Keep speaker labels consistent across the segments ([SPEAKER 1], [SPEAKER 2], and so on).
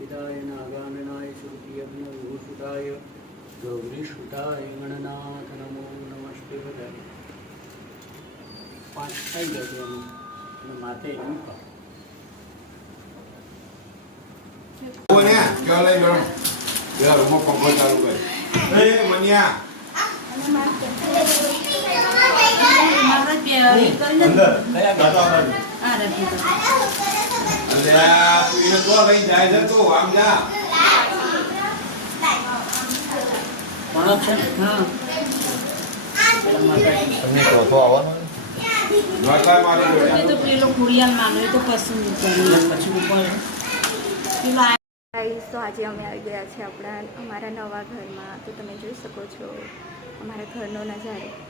[SPEAKER 1] કલ્પિતાય નાગાનનાય શ્રુતિયજ્ઞ વિભૂષુતાય ગૌરીસુતાય ગણનાથ નમો નમસ્તે બધાય પાંચ થઈ જશે અને માથે
[SPEAKER 2] એમ ગયો પંખો ચાલુ કરે મનિયા અંદર
[SPEAKER 3] તમને ચોથો આવવાનો
[SPEAKER 4] તો
[SPEAKER 5] આજે અમે આવી ગયા છે આપણા અમારા નવા ઘરમાં. તો તમે જોઈ શકો છો, અમારા ઘરનો નજારો.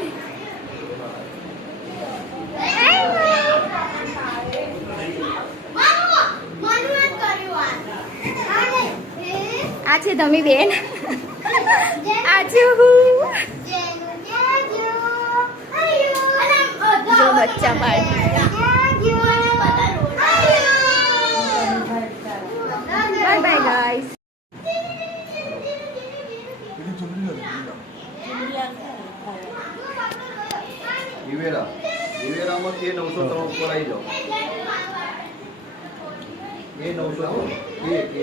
[SPEAKER 5] આ છે ધમી બેન આ છે હું જો બચ્ચા પાર્ટી બાય બાય ગાઈસ
[SPEAKER 3] ઈવેરા ઈવેરામાં એ નવસો ત્રણ ઉપર આવી જાઓ એ નવસો ત્રણ કે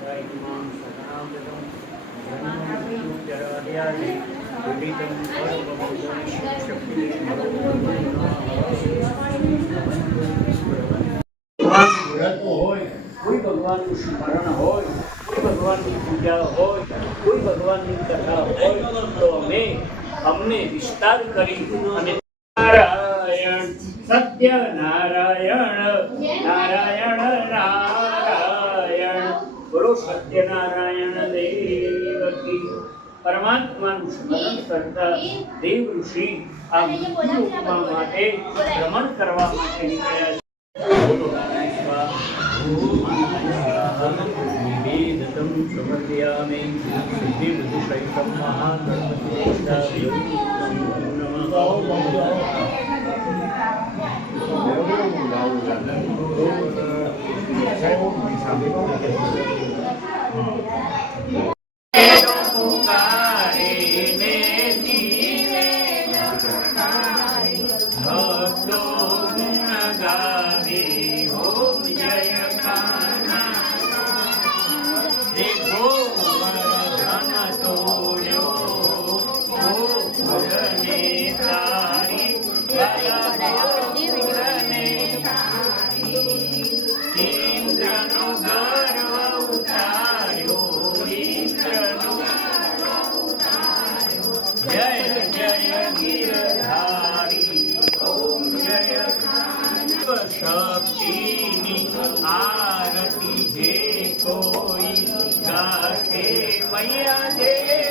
[SPEAKER 1] મૃત્યુંજયમામ સતનામૃતમ જન્મ જરાદ્યાદि વિદિતમ ભગવાનનું વ્રત હોય કોઈ ભગવાનનું સ્મરણ હોય કોઈ ભગવાનની પૂજા હોય કોઈ ભગવાનની કથા હોય તો અમે અમને વિસ્તાર કરી અને નારાયણ સત્ય નારાયણ નારાયણ નારાયણ सत्य देव की परमात्मा स्मरण करता देव ऋषि भ्रमण करवा महाकर्मचारी જય ગિરધારી ઓમ જય શક્તિની આરતી જે કોઈ ગાશે મૈયા જે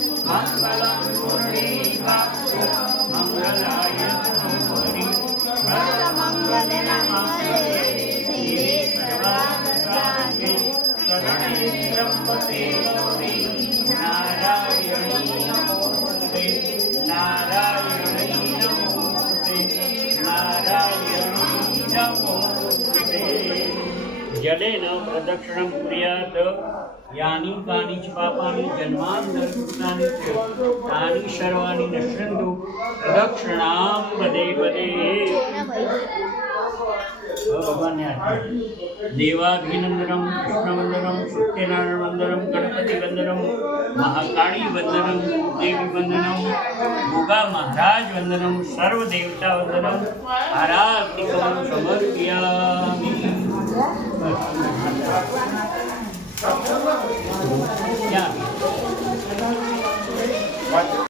[SPEAKER 1] मङ्गलं पूर्णेवास्तु मङ्गलाय नमोरि सर्वमङ्गलमाङ्गल्ये યાની કાની જ પાપાની જન્માંતર કૃતાની ચ તાની સર્વાણી નશ્યંતુ પ્રદક્ષિણામ પદે પદે ભગવાનને. દેવાભિનંદનમ કૃષ્ણવંદનમ સત્યનારાયણ વંદનમ ગણપતિ વંદનમ મહાકાળી વંદનમ દેવી વંદનમ ભોગા મહારાજ વંદનમ સર્વ દેવતા વંદનમ આરાધિકમ સમર્પયામિ. Vamos, vamos.